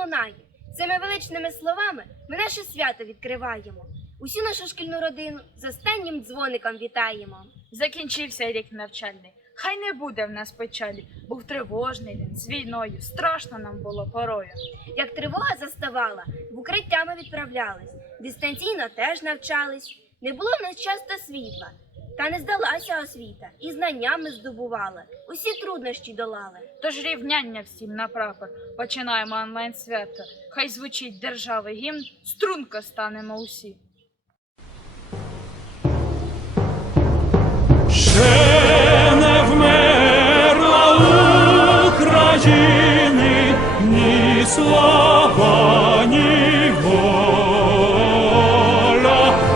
лунає. Цими величними словами ми наше свято відкриваємо. Усю нашу шкільну родину з останнім дзвоником вітаємо. Закінчився рік навчальний. Хай не буде в нас печалі. Був тривожний він з війною. Страшно нам було порою. Як тривога заставала, в укриття ми відправлялись, дистанційно теж навчались. Не було в нас часто світла, та не здалася освіта, і знаннями здобували, усі труднощі долали. Тож рівняння всім на прапор. Починаємо онлайн свято. Хай звучить держави гімн, струнко станемо усі. Ще не вмерла України ні слава, ні воля.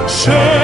Ще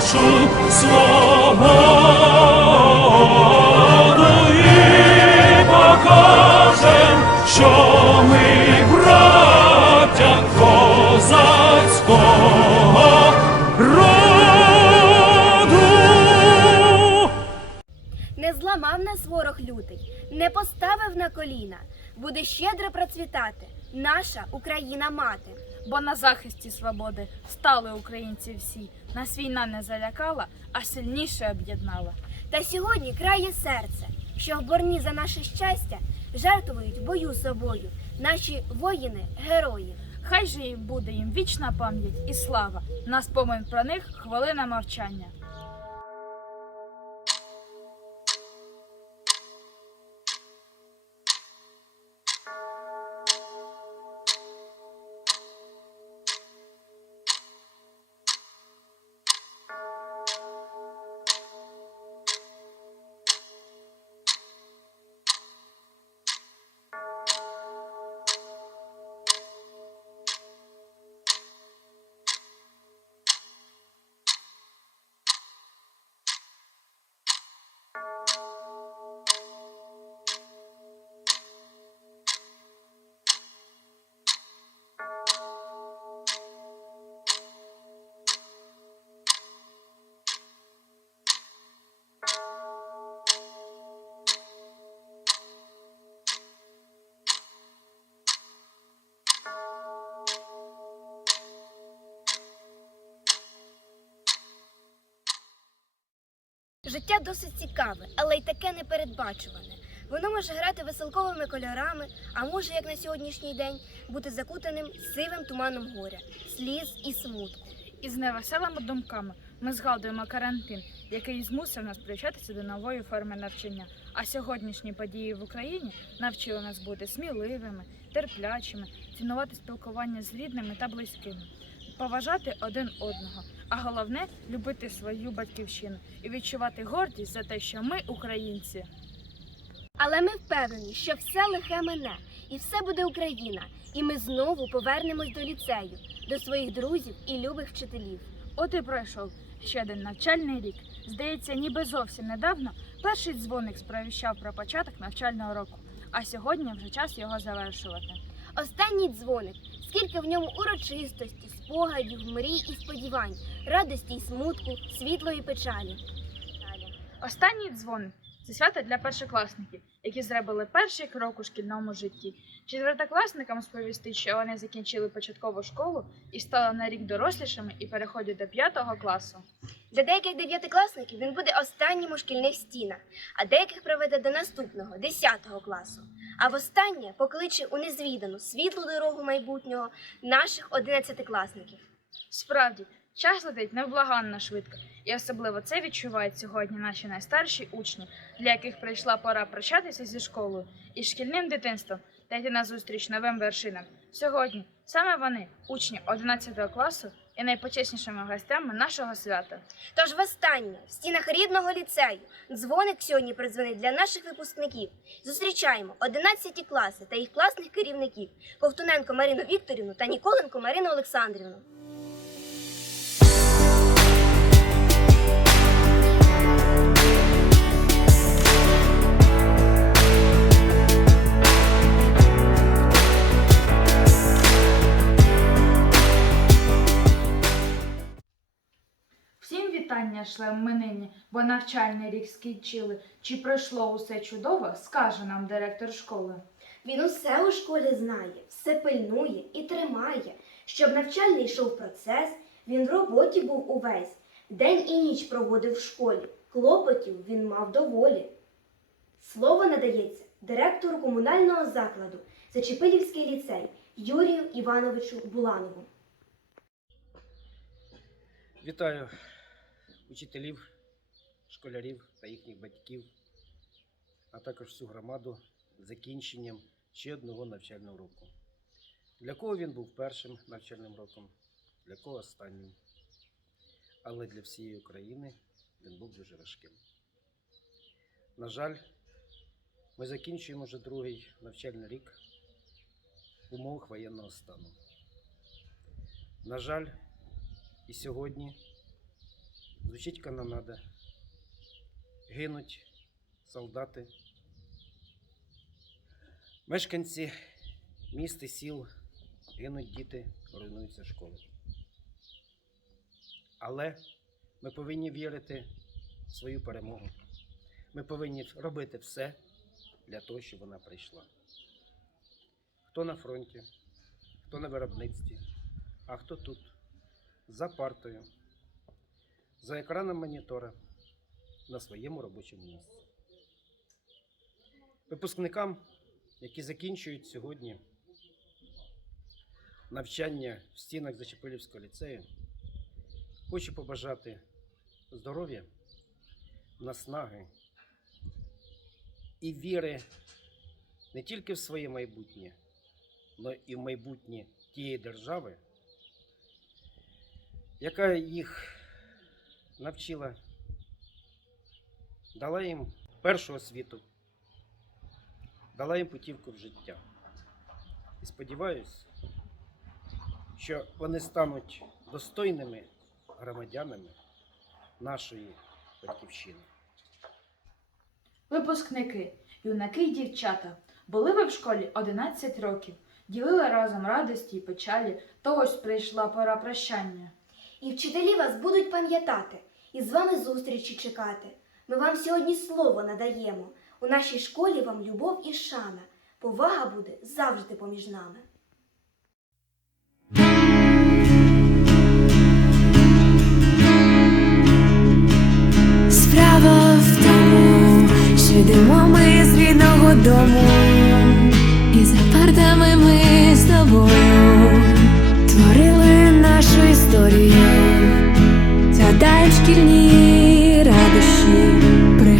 нашу свободу і покажем, що ми браття козацького роду. Не зламав нас ворог лютий, не поставив на коліна. Буде щедро процвітати наша Україна мати. Бо на захисті свободи стали українці всі. Нас війна не залякала, а сильніше об'єднала. Та сьогодні крає серце, що в борні за наше щастя жертвують бою собою. Наші воїни герої. Хай же їм буде їм вічна пам'ять і слава. На спомин про них хвилина мовчання. Життя досить цікаве, але й таке непередбачуване. Воно може грати веселковими кольорами, а може, як на сьогоднішній день, бути закутаним сивим туманом горя, сліз і смутку. І з невеселими думками ми згадуємо карантин, який змусив нас привчатися до нової форми навчання. А сьогоднішні події в Україні навчили нас бути сміливими, терплячими, цінувати спілкування з рідними та близькими, поважати один одного, а головне любити свою батьківщину і відчувати гордість за те, що ми українці. Але ми впевнені, що все лихе мине, і все буде Україна, і ми знову повернемось до ліцею, до своїх друзів і любих вчителів. От і пройшов ще один навчальний рік. Здається, ніби зовсім недавно перший дзвоник сповіщав про початок навчального року, а сьогодні вже час його завершувати. Останній дзвоник, скільки в ньому урочистості, спогадів, мрій і сподівань, радості й смутку, світлої печалі. Останній дзвоник це свято для першокласників, які зробили перший крок у шкільному житті. Четвертокласникам сповістить, що вони закінчили початкову школу і стали на рік дорослішими і переходять до п'ятого класу. Для деяких дев'ятикласників він буде останнім у шкільних стінах, а деяких проведе до наступного, 10 класу. А востаннє покличе у незвідану світлу дорогу майбутнього наших одинадцятикласників. Справді, час летить невблаганно швидко, і особливо це відчувають сьогодні наші найстарші учні, для яких прийшла пора прощатися зі школою і шкільним дитинством та йти назустріч новим вершинам. Сьогодні саме вони, учні 11 класу, і найпочеснішими гостями нашого свята. Тож востаннє в стінах рідного ліцею дзвоник сьогодні призвонить для наших випускників. Зустрічаємо 11 класи та їх класних керівників Ковтуненко Марину Вікторівну та Ніколенко Марину Олександрівну. Шлем бо навчальний рік скінчили. Чи пройшло усе чудово, скаже нам директор школи. Він усе у школі знає, все пильнує і тримає. Щоб навчальний йшов процес, він в роботі був увесь. День і ніч проводив в школі, клопотів він мав доволі. Слово надається директору комунального закладу Зачепилівський ліцей Юрію Івановичу Буланову. Вітаю учителів, школярів та їхніх батьків, а також всю громаду закінченням ще одного навчального року. Для кого він був першим навчальним роком, для кого останнім. Але для всієї України він був дуже важким. На жаль, ми закінчуємо вже другий навчальний рік в умовах воєнного стану. На жаль, і сьогодні звучить канонада, гинуть солдати, мешканці міст і сіл, гинуть діти, руйнуються школи. Але ми повинні вірити в свою перемогу. Ми повинні робити все для того, щоб вона прийшла. Хто на фронті, хто на виробництві, а хто тут за партою, за екраном монітора на своєму робочому місці. Випускникам, які закінчують сьогодні навчання в стінах Зачепилівського ліцею, хочу побажати здоров'я, наснаги і віри не тільки в своє майбутнє, але і в майбутнє тієї держави, яка їх навчила, дала їм першу освіту, дала їм путівку в життя. І сподіваюся, що вони стануть достойними громадянами нашої батьківщини. Випускники, юнаки й дівчата, були ви в школі 11 років, ділили разом радості й печалі, то ось прийшла пора прощання. І вчителі вас будуть пам'ятати і з вами зустрічі чекати. Ми вам сьогодні слово надаємо. У нашій школі вам любов і шана. Повага буде завжди поміж нами. Справа в тому, що йдемо ми з рідного дому, і за партами ми з тобою творили нашу історію, згадаємо шкільні радощі,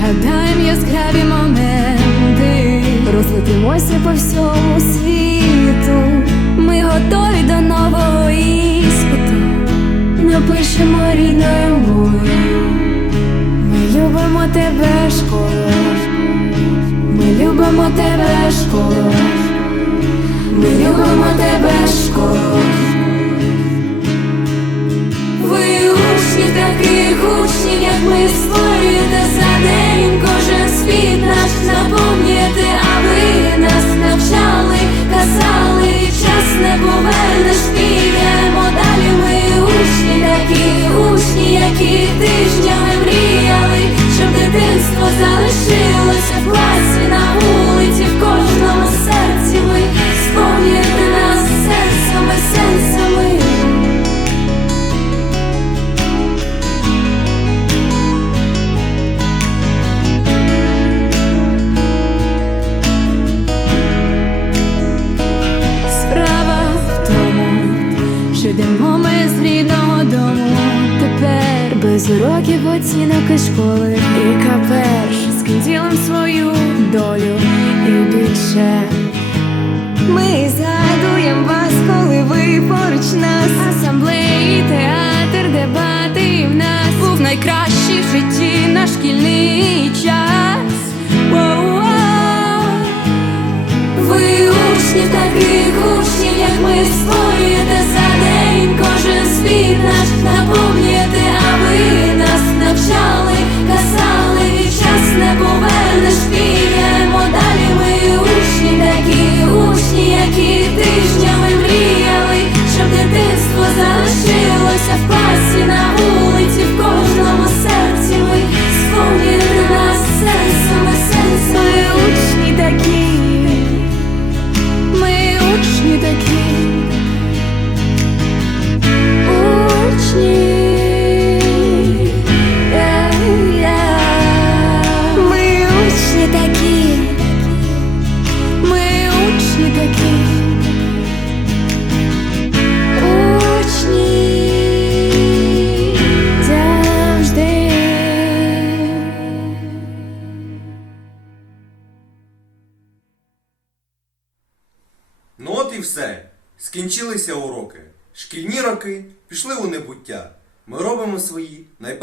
пригадаємо яскраві моменти, розлетимося по всьому світу. Ми готові до нового іспиту, напишемо рідною мовою. Ми любимо тебе, школа. Ми любимо тебе, школа. Ми любимо тебе, школа. Таких учнів, як ми створюєте за день кожен світ наш наповнюєте, а ви нас навчали, казали, час не повернеш, підемо далі. Ми учні такі учні, які тижнями шкільний час. Ви учні таких учнів, як ми створюєте за день. Кожен світ наш наповнюєте, а ви нас навчали,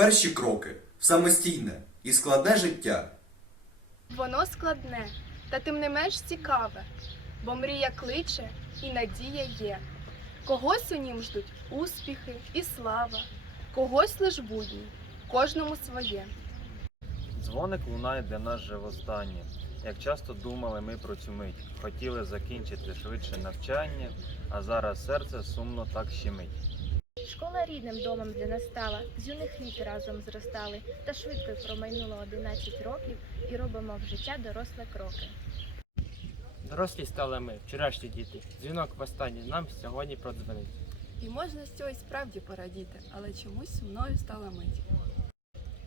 найперші кроки в самостійне і складне життя. Воно складне, та тим не менш цікаве, бо мрія кличе і надія є. Когось у нім ждуть успіхи і слава, когось лиш будні, кожному своє. Дзвоник лунає для нас же востаннє. Як часто думали ми про цю мить, хотіли закінчити швидше навчання, а зараз серце сумно так щемить. Школа рідним домом для нас стала, з юних літ разом зростали, та швидко й промайнуло 11 років і робимо в життя доросле кроки. Дорослі стали ми, вчорашні діти. Дзвінок востаннє нам сьогодні продзвонить. І можна з цього й справді порадіти, але чомусь мною стала мить.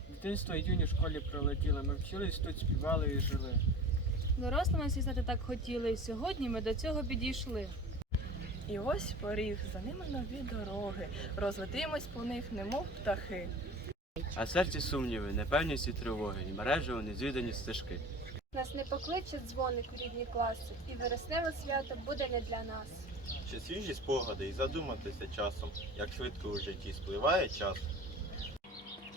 Дитинство і юні в школі пролетіли. Ми вчились тут, співали і жили. Дорослими всі стати так хотіли, і сьогодні ми до цього підійшли. І ось поріг, за ними нові дороги, розлетимось по них, немов птахи. А серці сумніви, непевність і тривоги, і мережево незвідані стежки. Нас не покличе дзвоник у рідні класи, і вересневе свято буде не для нас. Ще свіжі спогади і задуматися часом, як швидко у житті спливає час.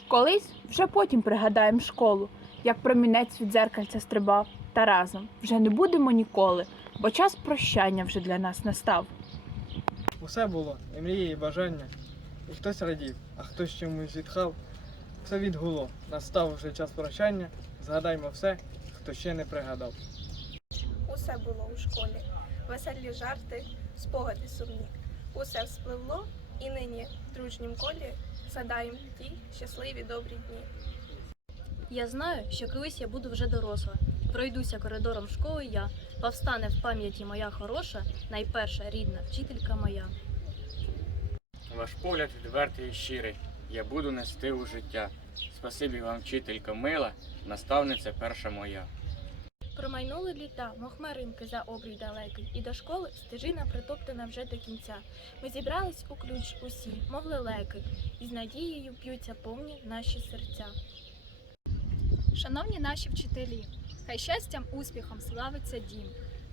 Колись вже потім пригадаємо школу, як промінець від дзеркальця стрибав, та разом вже не будемо ніколи, бо час прощання вже для нас настав. Усе було, і мрії, і бажання. І хтось радів, а хтось чомусь зітхав. Все відгуло. Настав вже час прощання. Згадаймо все, хто ще не пригадав. Усе було у школі, веселі жарти, спогади сумні. Усе вспливло, і нині в дружнім колі згадаємо ті щасливі добрі дні. Я знаю, що колись я буду вже доросла. Пройдуся коридором школи я, повстане в пам'яті моя хороша, найперша рідна вчителька моя. Ваш погляд відвертий і щирий. Я буду нести у життя. Спасибі вам, вчителька мила, наставниця перша моя. Промайнули літа, мов хмаринки за обрій далекий, і до школи стежина притоптана вже до кінця. Ми зібрались у ключ усі, мов лелеки, і з надією п'ються повні наші серця. Шановні наші вчителі, хай щастям, успіхом славиться дім.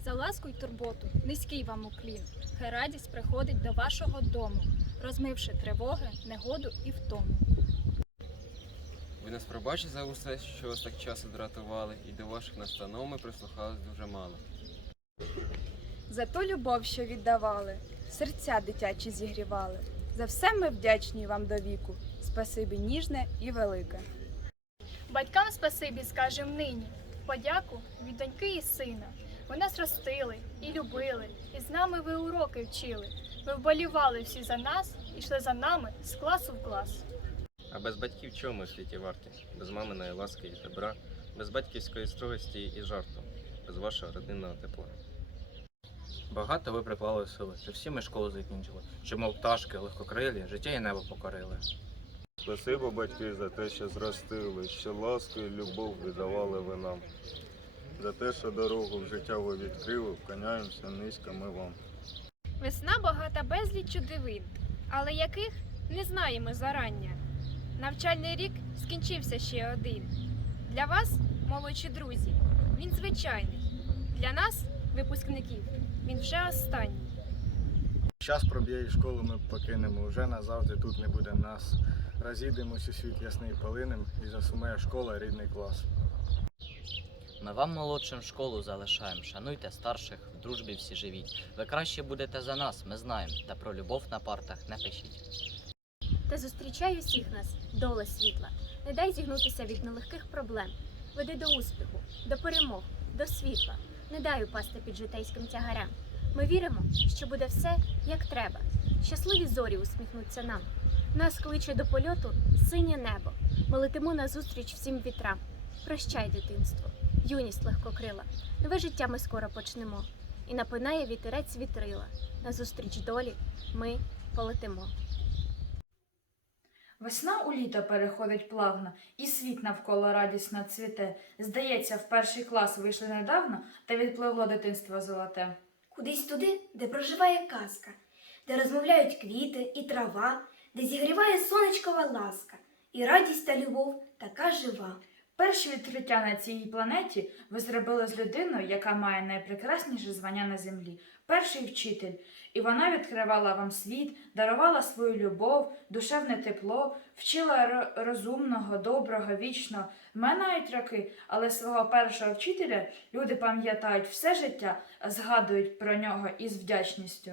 За ласку й турботу, низький вам уклін. Хай радість приходить до вашого дому, розмивши тривоги, негоду і втому. Ви нас пробачите за усе, що вас так часто дратували, і до ваших настанов ми прислухались дуже мало. За ту любов, що віддавали, серця дитячі зігрівали. За все ми вдячні вам до віку. Спасибі ніжне і велике. Батькам спасибі скажем нині. Подяку від доньки і сина. Ви нас ростили і любили, і з нами ви уроки вчили. Ви вболівали всі за нас і йшли за нами з класу в клас. А без батьків чого ми в світі варті? Без маминої ласки і добра, без батьківської строгості і жарту, без вашого родинного тепла. Багато ви приклали сили, що всі ми школу закінчили, що мов пташки легкокрилі, життя і небо покорили. Спасибо, батьки, за те, що зростили, що ласку і любов віддавали ви нам. За те, що дорогу в життя ви відкрили, вклоняємося низько ми вам. Весна багата безліччю дивин, але яких не знаємо зарання. Навчальний рік скінчився ще один. Для вас, молодші друзі, він звичайний. Для нас, випускників, він вже останній. Час проб'є і школу ми покинемо. Уже назавжди тут не буде нас. Розійдемось у світ ясний полинем і засумує школа рідний клас. Ми вам молодшим школу залишаємо. Шануйте старших, в дружбі всі живіть. Ви краще будете за нас, ми знаємо. Та про любов на партах не пишіть. Та зустрічай усіх нас, доле світла. Не дай зігнутися від нелегких проблем. Веди до успіху, до перемог, до світла. Не дай упасти під житейським тягарям. Ми віримо, що буде все як треба. Щасливі зорі усміхнуться нам. Нас кличе до польоту синє небо. Ми летимо назустріч всім вітрам. Прощай, дитинство, юність легкокрила. Нове життя ми скоро почнемо. І напинає вітерець вітрила. Назустріч долі ми полетимо. Весна у літо переходить плавно, і світ навколо радісно цвіте. Здається, в перший клас вийшли недавно, та відпливло дитинство золоте. Кудись туди, де проживає казка, де розмовляють квіти і трава, де зігріває сонечкова ласка, і радість та любов така жива. Перші відкриття на цій планеті ви зробили з людиною, яка має найпрекрасніше звання на землі, перший вчитель. І вона відкривала вам світ, дарувала свою любов, душевне тепло, вчила розумного, доброго, вічного. Минають роки, але свого першого вчителя люди пам'ятають все життя, згадують про нього із вдячністю.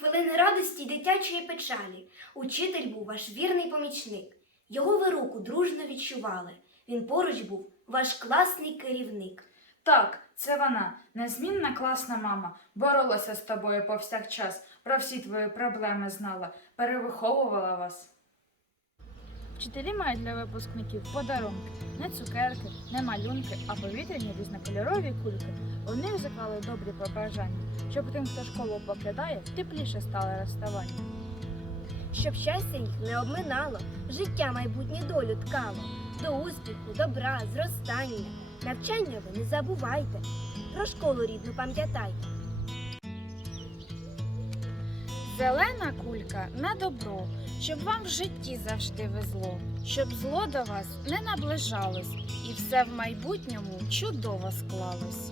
Хвилини радості й дитячої печалі. Учитель був ваш вірний помічник. Його ви руку дружно відчували. Він поруч був ваш класний керівник. Так, це вона, незмінна класна мама, боролася з тобою повсякчас, про всі твої проблеми знала, перевиховувала вас. Вчителі мають для випускників подарунки, не цукерки, не малюнки, а повітряні різнокольорові кульки. У них добрі побажання, щоб тим, хто школу покидає, тепліше стало розставання. Щоб щастя їх не обминало, життя майбутнє долю ткало. До успіху, добра, зростання. Навчання ви не забувайте. Про школу рідну пам'ятайте. Зелена кулька на добро, щоб вам в житті завжди везло, щоб зло до вас не наближалось, і все в майбутньому чудово склалось.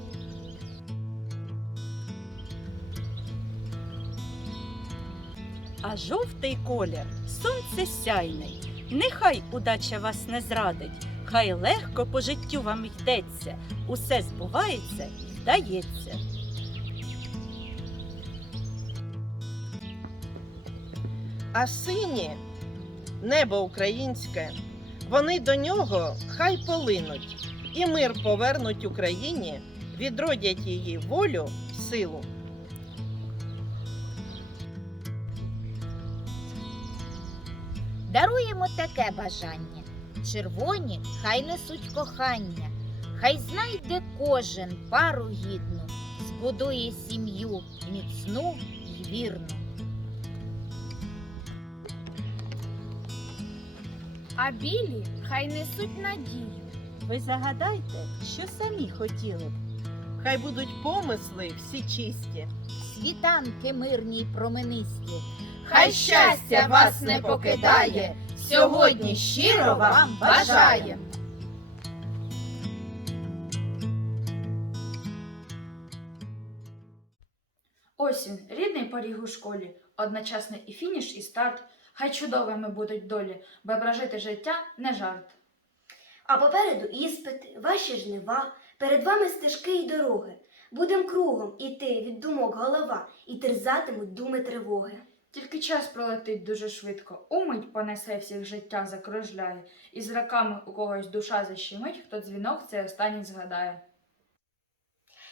А жовтий колір сонце сяйний. Нехай удача вас не зрадить, хай легко по життю вам йдеться, усе збувається і вдається. А сині небо українське, вони до нього хай полинуть, і мир повернуть Україні, відродять її волю, силу. Даруємо таке бажання. Червоні хай несуть кохання, хай знайде кожен пару гідну, збудує сім'ю міцну й вірну. А білі хай несуть надію. Ви загадайте, що самі хотіли б. Хай будуть помисли всі чисті. Світанки мирні й променисті. Хай щастя вас не покидає, сьогодні щиро вам бажаєм. Осінь, рідний поріг у школі, одночасно і фініш, і старт. Хай чудовими будуть долі, бо прожити життя не жарт. А попереду іспити, ваші жнива, перед вами стежки й дороги. Будем кругом іти від думок голова, і терзатимуть думи тривоги. Тільки час пролетить дуже швидко, умить понесе всіх життя закружляє, і з роками у когось душа защемить, хто дзвінок цей останній згадає.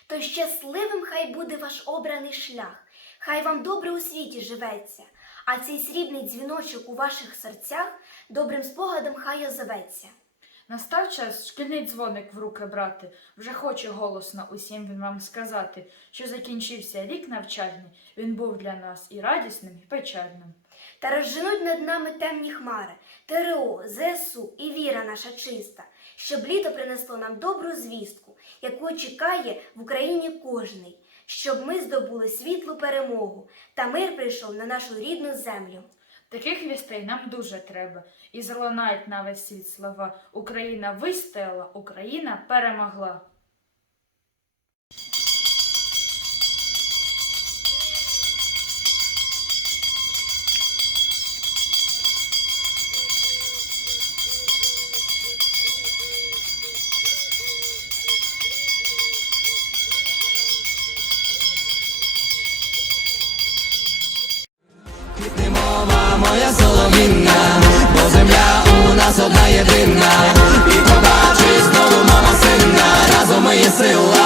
То щасливим хай буде ваш обраний шлях, хай вам добре у світі живеться, а цей срібний дзвіночок у ваших серцях добрим спогадом хай озоветься. Настав час шкільний дзвоник в руки брати, вже хоче голосно усім він вам сказати, що закінчився рік навчальний, він був для нас і радісним, і печальним. Та розженуть над нами темні хмари, ТРО, ЗСУ і віра наша чиста, щоб літо принесло нам добру звістку, яку чекає в Україні кожний, щоб ми здобули світлу перемогу, та мир прийшов на нашу рідну землю. Таких вістей нам дуже треба. І залунають на весь світ слова Україна вистояла, Україна перемогла. моя соловінна, бо земля у нас одна єдина, і побачить знову мама сина, разом ми є сила.